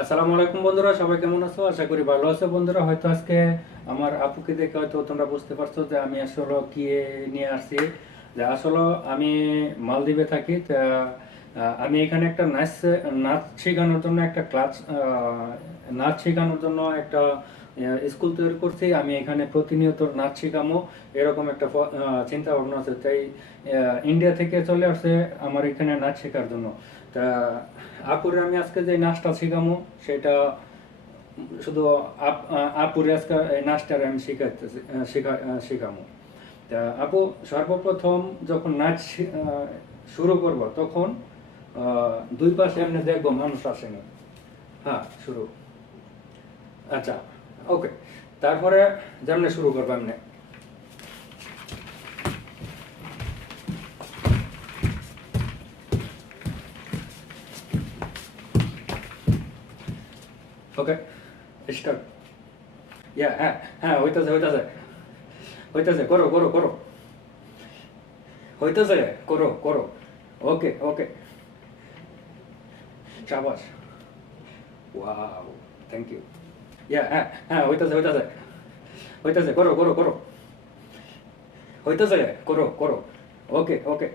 আসসালামু আলাইকুম বন্ধুরা, সবাই কেমন আছো? আশা করি ভালো আছো। বন্ধুরা, হয়তো আজকে আমার আপুকে দেখে হয়তো তোমরা বুঝতে পারছ যে আমি আসলে কি নিয়ে আসছি। যে আসলে আমি মালদ্বীপে থাকি, তা আমি এখানে একটা নাচ নাচ শেখানোর জন্য একটা ক্লাস নাচ শেখানোর জন্য একটা স্কুল তৈরি করছি। আমি এখানে প্রতিনিয়ত নাচ শেখামো এরকম একটা চিন্তা ভাবনা আছে। তাই ইন্ডিয়া থেকে চলে আসছে আমার এখানে নাচ শেখার জন্য। তা আপুরে আমি আজকে যে নাচটা শেখামো সেটা শুধু আপ- আপুরে আজকে এই নাচটার আমি আহ, শেখা- শেখামো। তা আপু সর্বপ্রথম যখন নাচ শুরু করব তখন দুই পাশে এমনি দেখব, মানুষ আসেনি। হ্যাঁ শুরু। আচ্ছা ওকে। তারপরে যেমনি শুরু করব এমনি। ওকে স্টার্ট ইয়া হ্যাঁ হ্যাঁ হইতেছে হইতেছে। হইতেছে, করো করো করো। হইতেছে, করো করো। Okay okay. শাবাশ Wow. Thank you Yeah, হ্যাঁ হইতেছে হইতেছে হইতেছে করো করো করো হইতেছে করো করো ওকে ওকে